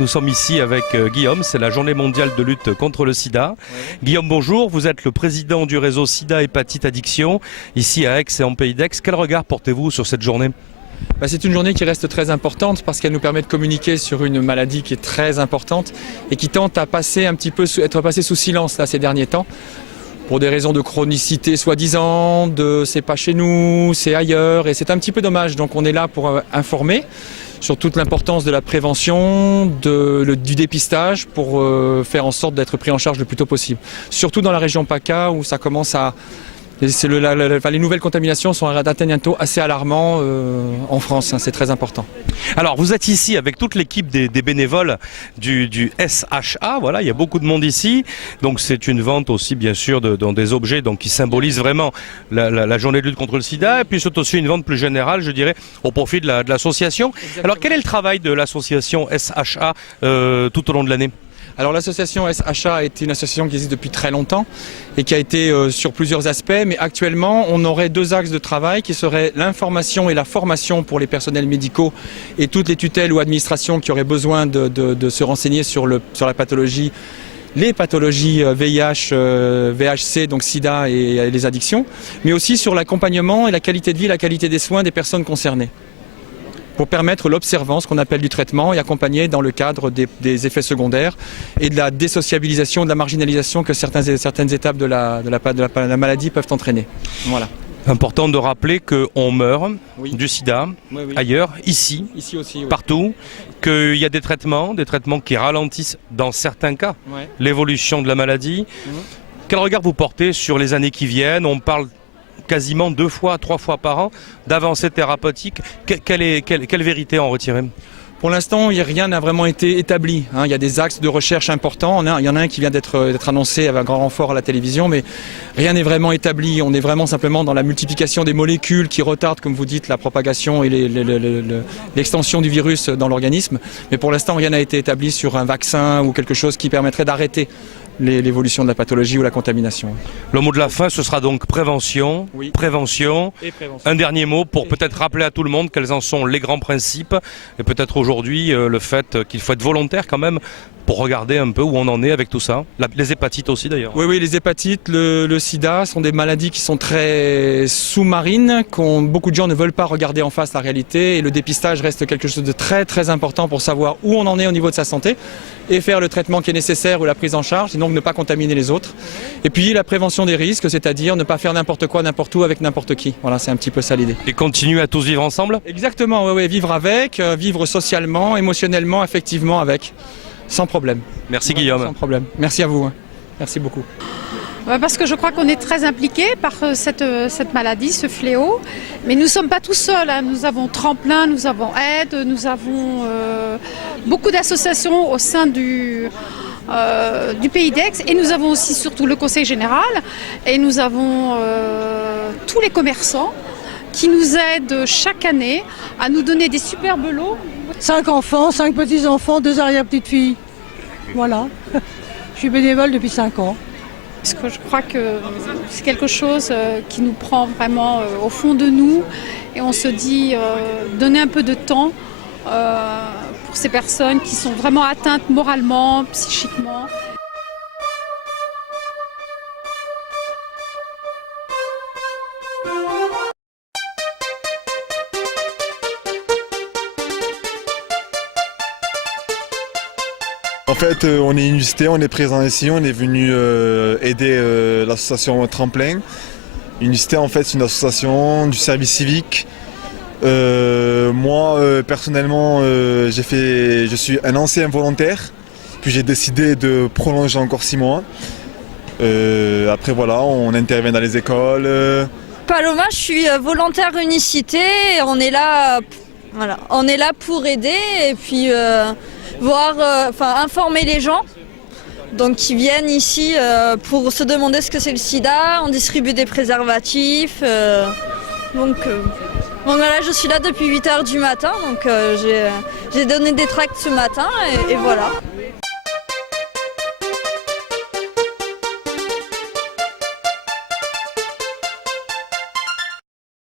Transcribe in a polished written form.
Nous sommes ici avec Guillaume, c'est la journée mondiale de lutte contre le sida. Oui. Guillaume, bonjour, vous êtes le président du réseau Sida Hépatite Addiction, ici à Aix et en Pays d'Aix. Quel regard portez-vous sur cette journée ? C'est une journée qui reste très importante parce qu'elle nous permet de communiquer sur une maladie qui est très importante et qui tente à passer être passée sous silence là, ces derniers temps. Pour des raisons de chronicité soi-disant, de c'est pas chez nous, c'est ailleurs, et c'est un petit peu dommage. Donc on est là pour informer sur toute l'importance de la prévention, du dépistage, pour faire en sorte d'être pris en charge le plus tôt possible. Surtout dans la région PACA où ça commence à... les nouvelles contaminations atteignent un taux assez alarmant en France, c'est très important. Alors vous êtes ici avec toute l'équipe des bénévoles du SHA, voilà, il y a beaucoup de monde ici, donc c'est une vente aussi bien sûr dans des objets qui symbolisent vraiment la journée de lutte contre le sida, et puis c'est aussi une vente plus générale, je dirais, au profit de l'association. Alors quel est le travail de l'association SHA tout au long de l'année ? Alors l'association SHA est une association qui existe depuis très longtemps et qui a été sur plusieurs aspects, mais actuellement on aurait deux axes de travail qui seraient l'information et la formation pour les personnels médicaux et toutes les tutelles ou administrations qui auraient besoin de se renseigner sur la pathologie, les pathologies VIH, VHC, donc sida et les addictions, mais aussi sur l'accompagnement et la qualité de vie, la qualité des soins des personnes concernées, pour permettre l'observance qu'on appelle du traitement et accompagner dans le cadre des effets secondaires et de la désociabilisation, de la marginalisation que certaines étapes de la maladie peuvent entraîner. Voilà. Important de rappeler qu'on meurt du sida oui. Ailleurs, ici aussi, partout, qu'il y a des traitements qui ralentissent dans certains cas l'évolution de la maladie. Quel regard vous portez sur les années qui viennent ? On parle quasiment 2 fois, 3 fois par an d'avancées thérapeutiques. Quelle vérité en retirer ? Pour l'instant, rien n'a vraiment été établi. Il y a des axes de recherche importants. Il y en a un qui vient d'être annoncé avec un grand renfort à la télévision, mais rien n'est vraiment établi. On est vraiment simplement dans la multiplication des molécules qui retardent, comme vous dites, la propagation et l'extension du virus dans l'organisme. Mais pour l'instant, rien n'a été établi sur un vaccin ou quelque chose qui permettrait d'arrêter l'évolution de la pathologie ou la contamination. Le mot de la fin, ce sera donc prévention, prévention. Un dernier mot pour peut-être rappeler à tout le monde quels en sont les grands principes et peut-être aujourd'hui le fait qu'il faut être volontaire quand même pour regarder un peu où on en est avec tout ça. Les hépatites aussi d'ailleurs. Oui, les hépatites, le sida sont des maladies qui sont très sous-marines, beaucoup de gens ne veulent pas regarder en face la réalité, et le dépistage reste quelque chose de très très important pour savoir où on en est au niveau de sa santé et faire le traitement qui est nécessaire ou la prise en charge, et donc ne pas contaminer les autres. Et puis la prévention des risques, c'est-à-dire ne pas faire n'importe quoi, n'importe où, avec n'importe qui. Voilà, c'est un petit peu ça l'idée. Et continuer à tous vivre ensemble ? Exactement, vivre avec, vivre socialement, émotionnellement, affectivement avec. Sans problème. Merci Guillaume. Sans problème. Merci à vous. Merci beaucoup. Parce que je crois qu'on est très impliqués par cette maladie, ce fléau. Mais nous ne sommes pas tous seuls. Nous avons Tremplin, nous avons Aide, nous avons beaucoup d'associations au sein du Pays d'Aix. Et nous avons aussi surtout le Conseil général. Et nous avons tous les commerçants qui nous aident chaque année à nous donner des superbes lots. 5 enfants, 5 petits-enfants, 2 arrière-petites-filles. Voilà. Je suis bénévole depuis 5 ans. Parce que je crois que c'est quelque chose qui nous prend vraiment au fond de nous. Et on se dit, donner un peu de temps pour ces personnes qui sont vraiment atteintes moralement, psychiquement. En fait, on est Unité, on est présent ici, on est venu aider l'association Tremplin. Unité, en fait, c'est une association du service civique. Moi, personnellement, je suis un ancien volontaire, puis j'ai décidé de prolonger encore 6 mois. Après, voilà, on intervient dans les écoles. Paloma, je suis volontaire Unicité, on est là pour aider et puis informer les gens donc qui viennent ici pour se demander ce que c'est le sida. On distribue des préservatifs. Donc voilà, je suis là depuis 8h du matin, donc j'ai donné des tracts ce matin et voilà.